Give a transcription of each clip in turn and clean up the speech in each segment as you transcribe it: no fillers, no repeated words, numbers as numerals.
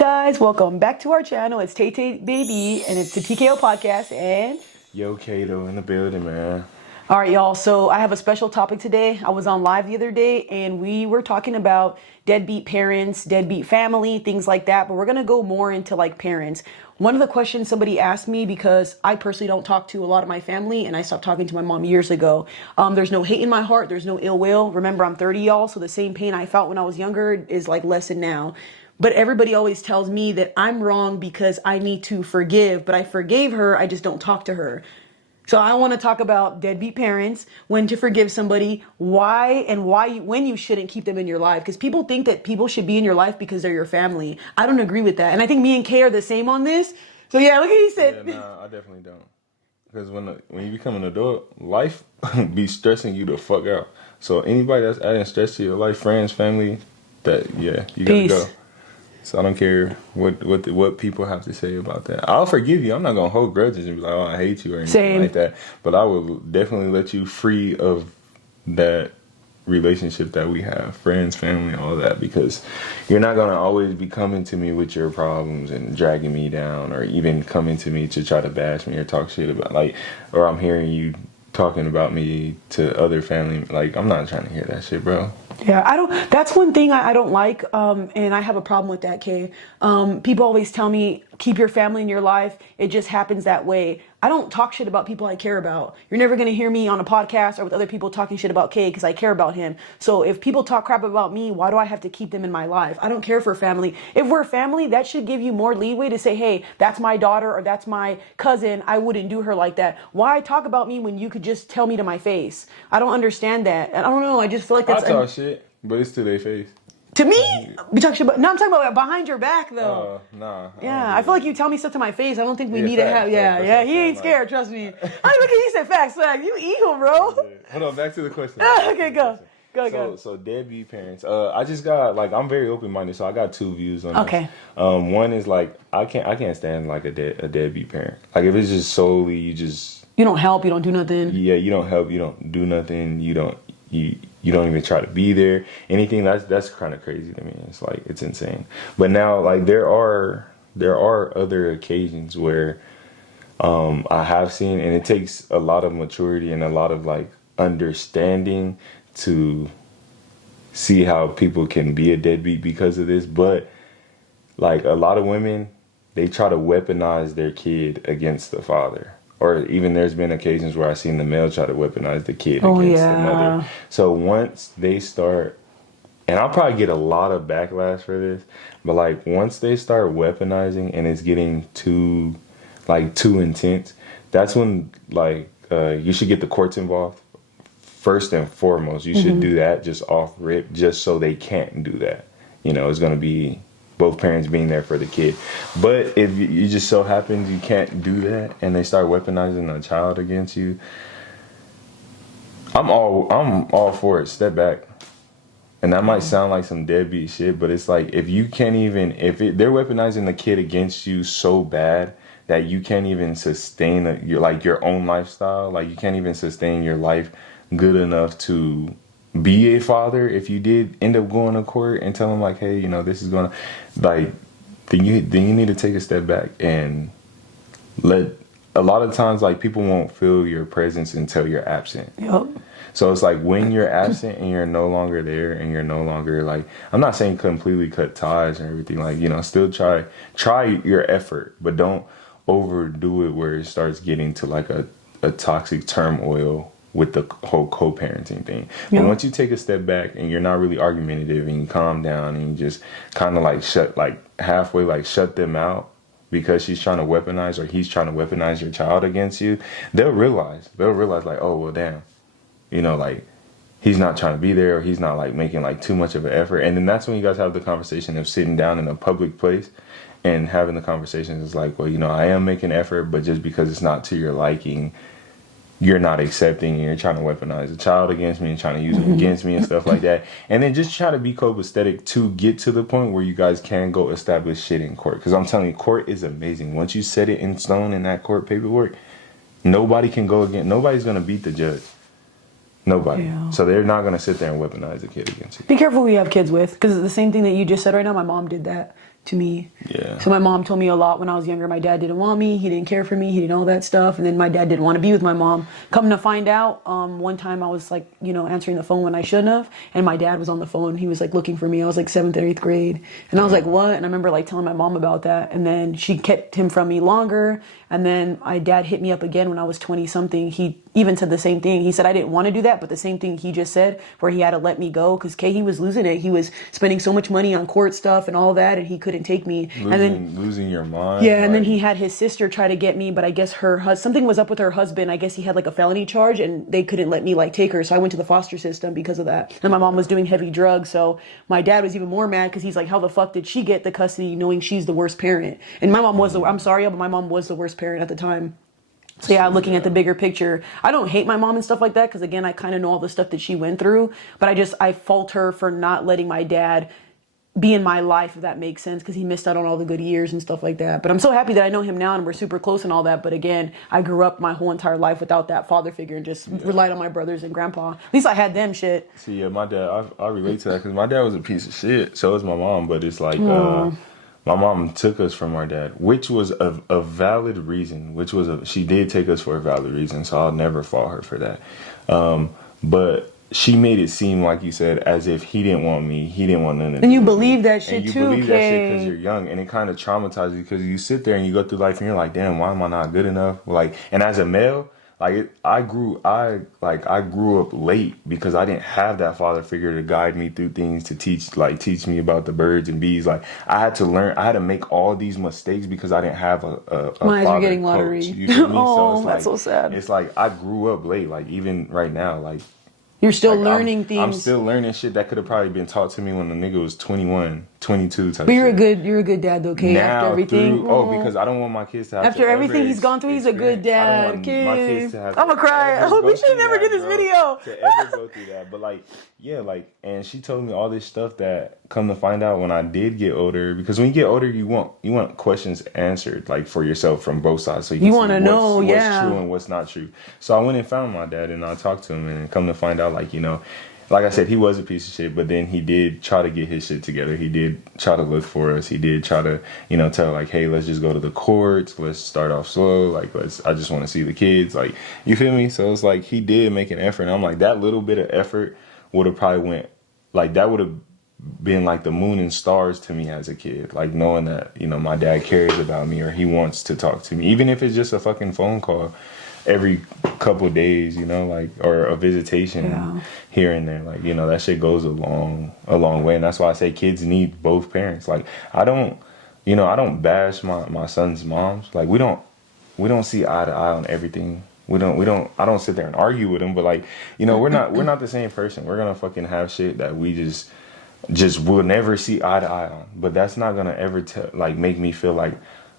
Guys, welcome back to our channel. It's Tay Tay Baby, and it's the TKO podcast. And Yo, Kato in the building, man. all right, y'all. So I have a special topic today. I was on live the other day, and we were talking about deadbeat parents, deadbeat family, things like that. But we're gonna go more into like parents. One of the questions somebody asked me, because I personally don't talk to a lot of my family, and I stopped talking to my mom years ago. There's no hate in my heart. There's no ill will. Remember, I'm 30, y'all. So the same pain I felt when I was younger is like lessened now. But everybody always tells me that I'm wrong because I need to forgive, but I forgave her, I just don't talk to her. So I want to talk about deadbeat parents, when to forgive somebody, when you shouldn't keep them in your life. Because people think that people should be in your life because they're your family. I don't agree with that. And I think me and Kay are the same on this. So yeah, look at he said. Yeah, nah, I definitely don't. Because when you become an adult, life be stressing you the fuck out. So anybody that's adding stress to your life, friends, family, you gotta Peace. go. So I don't care what people have to say about that. I'll forgive you. I'm not gonna hold grudges and be like, oh, I hate you or anything Same. like that. But I will definitely let you free of that relationship that we have, friends, family, all that, because you're not gonna always be coming to me with your problems and dragging me down, or even coming to me to try to bash me or talk shit about or I'm hearing you talking about me to other family. Like, I'm not trying to hear that shit, bro. Yeah, that's one thing I don't like, and I have a problem with that, Kay. People always tell me, keep your family in your life. It just happens that way. I don't talk shit about people I care about. You're never going to hear me on a podcast or with other people talking shit about Kay because I care about him. So if people talk crap about me, why do I have to keep them in my life? I don't care for family. If we're family, that should give you more leeway to say, hey, that's my daughter or that's my cousin. I wouldn't do her like that. Why talk about me when you could just tell me to my face? I don't understand that. I don't know. I just feel like that's... I talk shit, but it's to their face. To me? We talk shit about... No, I'm talking about behind your back, though. Nah. Yeah, I feel like you tell me stuff to my face. I don't think we need to facts, have... facts, Yeah, that's yeah. what I'm He ain't saying, scared, trust me. I look at he said facts. Like, you eagle, bro. Hold on, back to the question. Okay, go. Go. So deadbeat parents. I just got I'm very open minded, so I got two views on Okay. this. One is I can't stand like a deadbeat parent. Like, if it's just solely you just... You don't help, you don't do nothing. Yeah, you don't help, you don't do nothing, you don't even try to be there. Anything that's kind of crazy to me. It's like, it's insane. But now, like, there are other occasions where I have seen, and it takes a lot of maturity and a lot of like understanding to see how people can be a deadbeat because of this. But like, a lot of women, they try to weaponize their kid against the father. Or even there's been occasions where I've seen the male try to weaponize the kid against the mother. So once they start, and I'll probably get a lot of backlash for this, but like, once they start weaponizing and it's getting too intense, that's when you should get the courts involved. First and foremost, you should do that just off rip, just so they can't do that. It's going to be both parents being there for the kid. But if you just so happens you can't do that and they start weaponizing a child against you, I'm all for it. Step back. And that might sound like some deadbeat shit, but it's like, if you can't even, they're weaponizing the kid against you so bad that you can't even sustain your own lifestyle. Like, you can't even sustain your life good enough to be a father. If you did end up going to court and tell them like, hey, this is gonna, like, then you need to take a step back and a lot of times, like, people won't feel your presence until you're absent. Yep. So it's like, when you're absent and you're no longer there and you're no longer, like, I'm not saying completely cut ties and everything, like, still try your effort, but don't overdo it where it starts getting to like a toxic turmoil with the whole co-parenting thing. Yeah. But once you take a step back and you're not really argumentative and you calm down and you just kind of like shut them out because she's trying to weaponize or he's trying to weaponize your child against you, they'll realize like, oh, well, damn, like, he's not trying to be there, or he's not like making like too much of an effort. And then that's when you guys have the conversation of sitting down in a public place and having the conversation. Is like, well, I am making effort, but just because it's not to your liking, you're not accepting, and you're trying to weaponize a child against me and trying to use it against me and stuff like that. And then just try to be copacetic to get to the point where you guys can go establish shit in court. Because I'm telling you, court is amazing. Once you set it in stone in that court paperwork, nobody can go again. Nobody's going to beat the judge. Nobody. Yeah. So they're not going to sit there and weaponize the kid against you. Be careful who you have kids with, because the same thing that you just said right now, my mom did that. to me. Yeah. So my mom told me a lot when I was younger. My dad didn't want me. He didn't care for me. He didn't all that stuff. And then my dad didn't want to be with my mom. Come to find out, one time I was like, answering the phone when I shouldn't have. And my dad was on the phone. He was like looking for me. I was like 7th or 8th grade. And I was like, what? And I remember like telling my mom about that. And then she kept him from me longer. And then my dad hit me up again when I was 20 something. He even said the same thing. He said I didn't want to do that, but the same thing he just said, where he had to let me go because he was losing it. He was spending so much money on court stuff and all that, and he couldn't take me. Losing your mind. Yeah, and then he had his sister try to get me, but I guess something was up with her husband. I guess he had like a felony charge, and they couldn't let me like take her. So I went to the foster system because of that. And my mom was doing heavy drugs, so my dad was even more mad because he's like, how the fuck did she get the custody knowing she's the worst parent? And my mom was I'm sorry, but my mom was the worst parent at the time. So yeah, looking at the bigger picture, I don't hate my mom and stuff like that because again, I kind of know all the stuff that she went through, but I fault her for not letting my dad be in my life, if that makes sense, because he missed out on all the good years and stuff like that. But I'm so happy that I know him now and we're super close and all that. But again, I grew up my whole entire life without that father figure and just relied on my brothers and grandpa. At least I had them shit. See, yeah, my dad, I relate to that because my dad was a piece of shit. So was my mom, but it's like, my mom took us from our dad, which was a valid reason, she did take us for a valid reason. So I'll never fault her for that. But she made it seem, like you said, as if he didn't want me. He didn't want none of it. And you believe that shit and you too, believe that shit because you're young. And it kind of traumatizes you because you sit there and you go through life and you're like, damn, why am I not good enough? Like, and as a male, I grew up late because I didn't have that father figure to guide me through things, to teach me about the birds and bees. Like, I had to make all these mistakes because I didn't have a my eyes father are getting coach. watery. You feel me? Oh, So it's that's so sad. It's like I grew up late. Like, even right now, like, you're still like, learning things. I'm still learning shit that could have probably been taught to me when the nigga was 21, 22 type But you're shit. a good dad though, okay? Now, after everything. because I don't want my kids to have after to everything he's gone through, he's a good dad. My kids to have I'm gonna cry. I hope we should never do do this video. To ever go through that. But like, yeah, like, and she told me all this stuff that come to find out when I did get older, because when you get older, you want questions answered, like, for yourself from both sides. So you want to know, what's true and what's not true. So I went and found my dad and I talked to him and come to find out, like, like I said, he was a piece of shit, but then he did try to get his shit together. He did try to look for us. He did try to, tell, like, hey, let's just go to the courts. Let's start off slow. Like, I just want to see the kids. Like, you feel me? So it's like he did make an effort. And I'm like, that little bit of effort would have probably that would have been like the moon and stars to me as a kid. Like, knowing that, my dad cares about me or he wants to talk to me, even if it's just a fucking phone call every couple of days, or a visitation here and there. Like, that shit goes a long way. And that's why I say kids need both parents. Like, I don't bash my son's moms. Like, we don't see eye to eye on everything. I don't sit there and argue with them, but like, we're not the same person. We're gonna fucking have shit that we just will never see eye to eye on. But that's not gonna ever make me feel like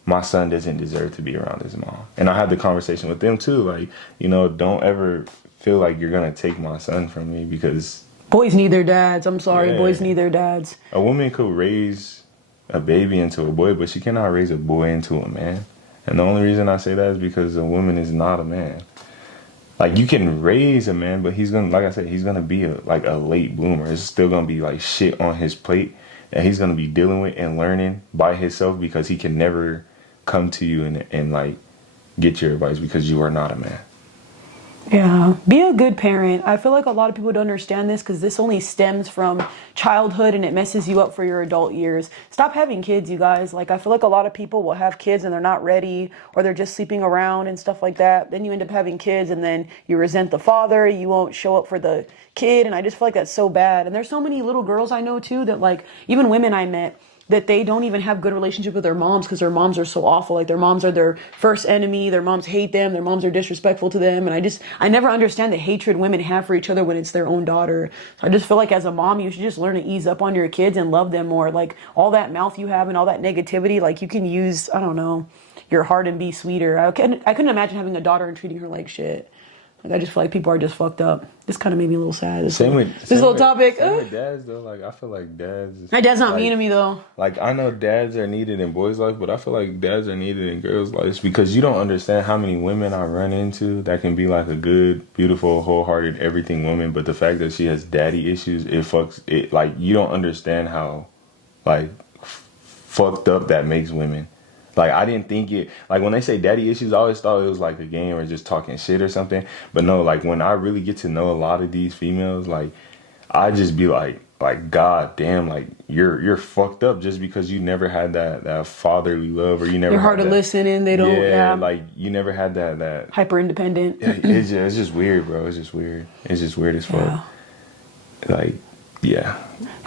my son doesn't deserve to be around his mom. And I had the conversation with them too. Like, don't ever feel like you're going to take my son from me, because boys need their dads. I'm sorry. Yeah. Boys need their dads. A woman could raise a baby into a boy, but she cannot raise a boy into a man. And the only reason I say that is because a woman is not a man. Like, you can raise a man, but he's going to, like I said, he's going to be a late bloomer. It's still going to be like shit on his plate that he's going to be dealing with and learning by himself, because he can never come to you and like get your advice, because you are not a man. Yeah, be a good parent. I feel like a lot of people don't understand this because this only stems from childhood and it messes you up for your adult years. Stop having kids, you guys. Like, I feel like a lot of people will have kids and they're not ready, or they're just sleeping around and stuff like that. Then you end up having kids and then you resent the father. You won't show up for the kid. And I just feel like that's so bad. And there's so many little girls I know too that, like, even women I met, that they don't even have good relationship with their moms because their moms are so awful. Like, their moms are their first enemy. Their moms hate them. Their moms are disrespectful to them. And I never understand the hatred women have for each other when it's their own daughter. So I just feel like as a mom, you should just learn to ease up on your kids and love them more. Like, all that mouth you have and all that negativity, like, you can use, I don't know, your heart and be sweeter. I couldn't imagine having a daughter and treating her like shit. Like, I just feel like people are just fucked up. This kind of made me a little sad. This little topic. Same with dads, though. Like, I feel like dads... My dad's not mean to me, though. Like, I know dads are needed in boys' life, but I feel like dads are needed in girls' lives, because you don't understand how many women I run into that can be like a good, beautiful, wholehearted, everything woman, but the fact that she has daddy issues, it fucks it. Like, you don't understand how, like, fucked up that makes women. Like I didn't think it like when they say daddy issues, I always thought it was like a game or just talking shit or something. But no, like when I really get to know a lot of these females, like I just be like god damn, like you're fucked up just because you never had that fatherly love or you never They're hard had to that, listen and they don't. Yeah, like you never had that hyper independent. it's just weird, bro. It's just weird. It's just weird as fuck. Yeah. Like, yeah.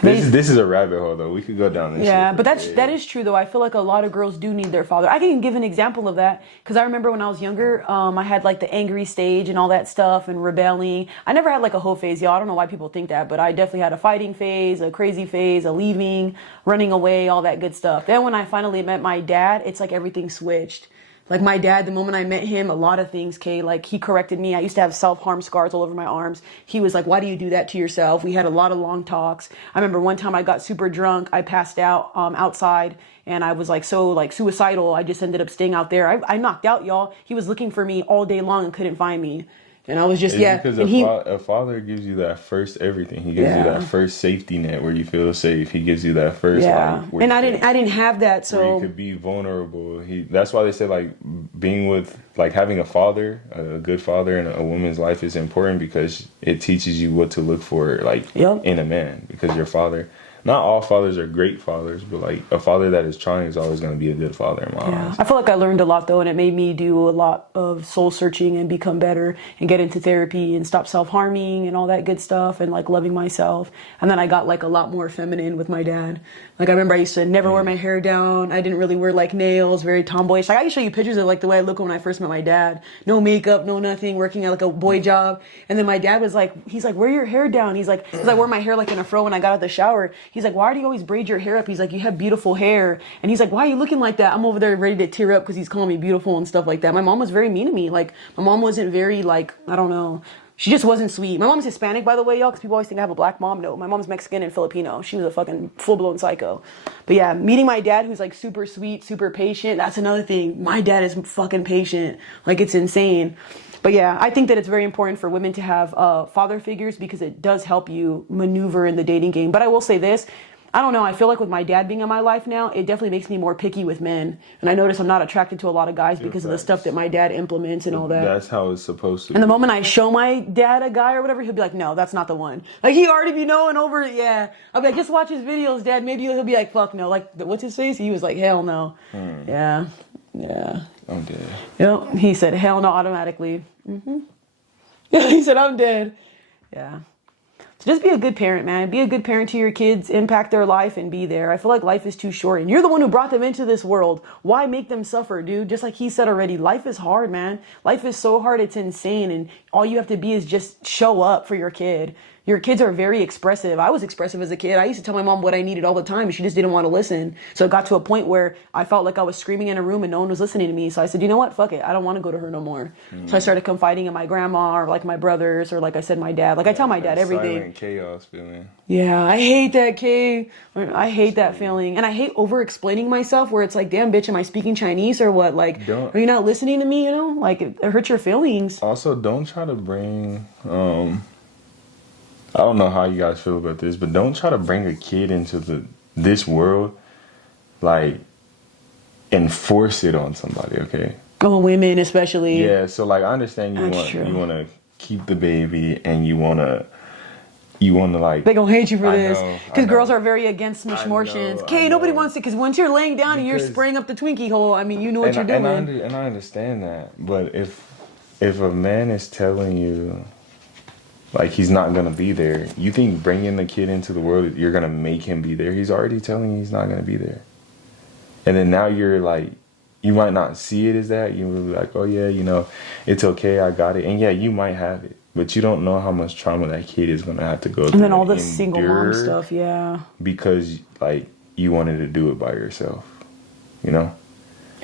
This is a rabbit hole though. We could go down this. Yeah, shit but for that days. is true though. I feel like a lot of girls do need their father. I can give an example of that because I remember when I was younger, I had like the angry stage and all that stuff and rebelling. I never had like a hoe phase, y'all. I don't know why people think that, but I definitely had a fighting phase, a crazy phase, a leaving, running away, all that good stuff. Then when I finally met my dad, it's like everything switched. Like my dad, the moment I met him, a lot of things, Kay, like he corrected me. I used to have self-harm scars all over my arms. He was like, why do you do that to yourself? We had a lot of long talks. I remember one time I got super drunk. I passed out outside and I was like so like suicidal. I just ended up staying out there. I knocked out, y'all. He was looking for me all day long and couldn't find me. And I was just, It's yeah. because And a father gives you that first everything. He gives you Yeah. that first safety net where you feel safe. He gives you that first yeah. like where And you I didn't have that. where you So could be vulnerable. That's why they say like being with like having a father, a good father in a woman's life is important because it teaches you what to look for like Yep. in a man because your father. Not all fathers are great fathers, but like a father that is trying is always going to be a good father in my yeah, eyes. I feel like I learned a lot though, and it made me do a lot of soul searching and become better and get into therapy and stop self-harming and all that good stuff and like loving myself. And then I got like a lot more feminine with my dad. Like I remember I used to never wear my hair down. I didn't really wear like nails, very tomboyish. Like I can show you pictures of like the way I look when I first met my dad. No makeup, no nothing, working at like a boy job. And then my dad was like, he's like, wear your hair down. He's like, 'cause I wore my hair like in a fro when I got out of the shower. He's like, why do you always braid your hair up? He's like, you have beautiful hair. And he's like, why are you looking like that? I'm over there ready to tear up because he's calling me beautiful and stuff like that. My mom was very mean to me. Like my mom wasn't very like, I don't know. She just wasn't sweet. My mom's Hispanic, by the way, y'all, because people always think I have a black mom. No, my mom's Mexican and Filipino. She was a fucking full-blown psycho. But yeah, meeting my dad, who's like super sweet, super patient, that's another thing. My dad is fucking patient. Like, it's insane. But yeah, I think that it's very important for women to have father figures because it does help you maneuver in the dating game. But I will say this. I don't know. I feel like with my dad being in my life now, it definitely makes me more picky with men. And I notice I'm not attracted to a lot of guys because of the stuff that my dad implements and all that. That's how it's supposed to And the be. moment I show my dad a guy or whatever, he'll be like, no, that's not the one. Like, he already be knowing over it, yeah. I'll be like, just watch his videos, Dad. Maybe he'll be like, fuck no. Like, what's his face? He was like, hell no. Yeah. Yeah. I'm dead. Yep. He said, hell no, automatically. He said, I'm dead. Yeah. So just be a good parent, man. Be a good parent to your kids, impact their life, and be there. I feel like life is too short. And you're the one who brought them into this world. Why make them suffer, dude? Just like he said already, life is hard, man. Life is so hard, it's insane. And all you have to be is just show up for your kid. Your kids are very expressive. I was expressive as a kid. I used to tell my mom what I needed all the time, and she just didn't want to listen. So it got to a point where I felt like I was screaming in a room and no one was listening to me. So I said, you know what? Fuck it. I don't want to go to her no more. So I started confiding in my grandma or like my brothers or like I said, my dad. Like I tell my dad That everything. silent chaos feeling. Yeah, I hate that, Kay. I hate that feeling. And I hate over-explaining myself where it's like, damn, bitch, am I speaking Chinese or what? Like, Don't- are you not listening to me, you know? Like, it hurts your feelings. Also, don't try to bring. I don't know how you guys feel about this, but don't try to bring a kid into this world, like, and force it on somebody. Okay. Oh, women especially. Yeah. So like, I understand That's true. you want to keep the baby, and you want to like. They gonna hate you for I this. know, Because I girls know. are very against I smishmortions. know, Okay, I nobody know. wants to, because once you're laying down and you're Because- spraying up the Twinkie hole, I mean, you know what you're doing. And I understand that, but if a man is telling you like he's not gonna be there, you think bringing the kid into the world you're gonna make him be there? He's already telling you he's not gonna be there, and then now you're like, you might not see it as that. You will be like, oh yeah, you know, it's okay, I got it, and yeah, you might have it, but you don't know how much trauma that kid is gonna have to go through. And then all the and single mom endure stuff, yeah. because like you wanted to do it by yourself, you know.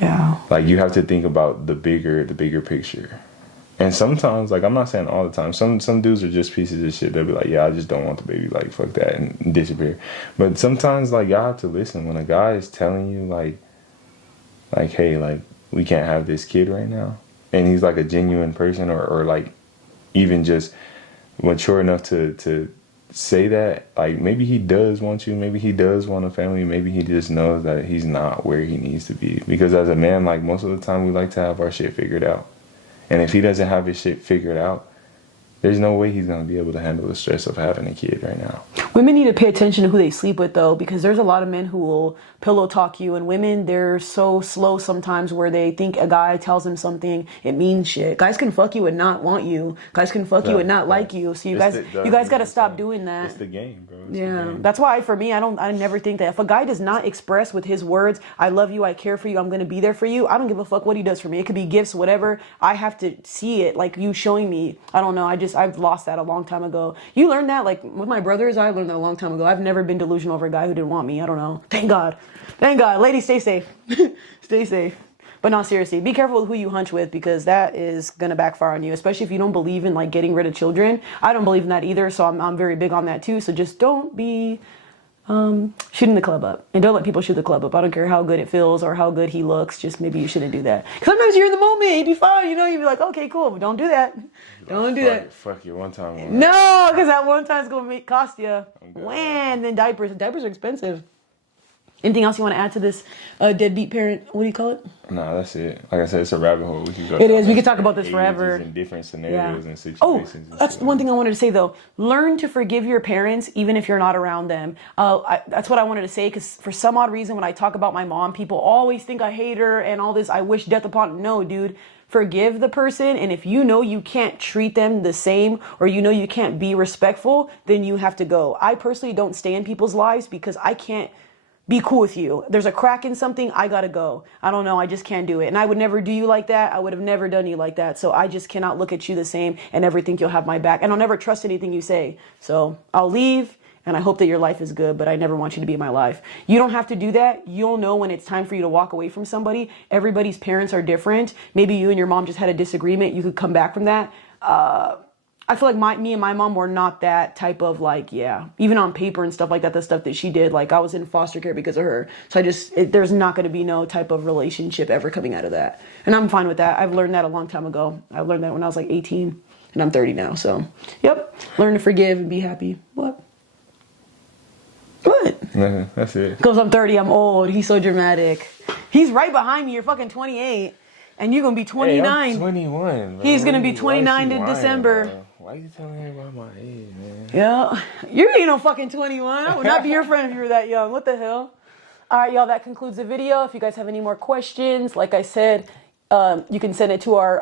Yeah. Like you have to think about the bigger picture. And sometimes, like I'm not saying all the time, some dudes are just pieces of shit. They'll be like, yeah, I just don't want the baby, like fuck that, and disappear. But sometimes like y'all have to listen when a guy is telling you like hey, like we can't have this kid right now, and he's like a genuine person or like even just mature enough to say that, like, maybe he does want you, maybe he does want a family, maybe he just knows that he's not where he needs to be. Because as a man, like, most of the time we like to have our shit figured out. And if he doesn't have his shit figured out, there's no way he's going to be able to handle the stress of having a kid right now. Women need to pay attention to who they sleep with, though, because there's a lot of men who will pillow talk you, and women, they're so slow sometimes where they think a guy tells them something, it means shit. Guys can fuck you and not want you. Guys can fuck you and not like you. So you guys got to stop doing that. It's the game, bro. It's Yeah, the game. that's why for me, I never think that if a guy does not express with his words, I love you, I care for you, I'm gonna be there for you, I don't give a fuck what he does for me. It could be gifts, whatever. I have to see it, like you showing me. I don't know. I've lost that a long time ago. You learned that, like with my brothers. I learned that a long time ago. I've never been delusional over a guy who didn't want me. I don't know. Thank God. Thank God. Ladies, stay safe. Stay safe. But no, seriously, be careful with who you hunch with, because that is gonna backfire on you, especially if you don't believe in like getting rid of children. I don't believe in that either, so I'm very big on that too. So just don't be shooting the club up, and don't let people shoot the club up. I don't care how good it feels or how good he looks. Just maybe you shouldn't do that. 'Cause sometimes you're in the moment, you'd be fine, you know. You'd be like, okay, cool, but don't do that. Don't do that. Fuck you one time. No, because that one time's gonna cost you. When then diapers are expensive. Anything else you want to add to this deadbeat parent? What do you call it? No, that's it. Like I said, it's a rabbit hole. We can go. It is. We could talk about this forever. In different scenarios and Oh, situations. that's one thing I wanted to say though. Learn to forgive your parents even if you're not around them. That's what I wanted to say, because for some odd reason when I talk about my mom, people always think I hate her and all this. I wish death upon. No, dude. Forgive the person, and if you know you can't treat them the same, or you know you can't be respectful, then you have to go. I personally don't stay in people's lives because I can't be cool with you. There's a crack in something, I gotta go. I don't know, I just can't do it. And I would never do you like that. I would have never done you like that. So I just cannot look at you the same and ever think you'll have my back. And I'll never trust anything you say. So I'll leave, and I hope that your life is good, but I never want you to be in my life. You don't have to do that. You'll know when it's time for you to walk away from somebody. Everybody's parents are different. Maybe you and your mom just had a disagreement. You could come back from that. I feel like me and my mom were not that type of like, yeah, even on paper and stuff like that, the stuff that she did, like I was in foster care because of her. So there's not going to be no type of relationship ever coming out of that. And I'm fine with that. I've learned that a long time ago. I learned that when I was like 18, and I'm 30 now. So, yep. Learn to forgive and be happy. What? Nothing. That's it. Because I'm 30, I'm old. He's so dramatic. He's right behind me. You're fucking 28. And you're going to be 29. Hey, I'm 21, bro. He's going to be 29 in December. Bro? Why you telling me about my age, man? Yeah. You ain't no fucking 21. I would not be your friend if you were that young. What the hell? All right, y'all, that concludes the video. If you guys have any more questions, like I said, you can send it to our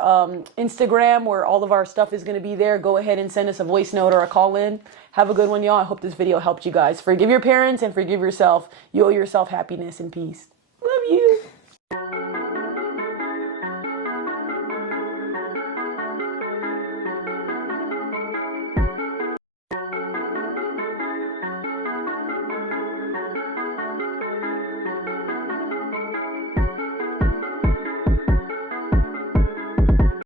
Instagram, where all of our stuff is going to be there. Go ahead and send us a voice note or a call in. Have a good one, y'all. I hope this video helped you guys. Forgive your parents and forgive yourself. You owe yourself happiness and peace. Love you.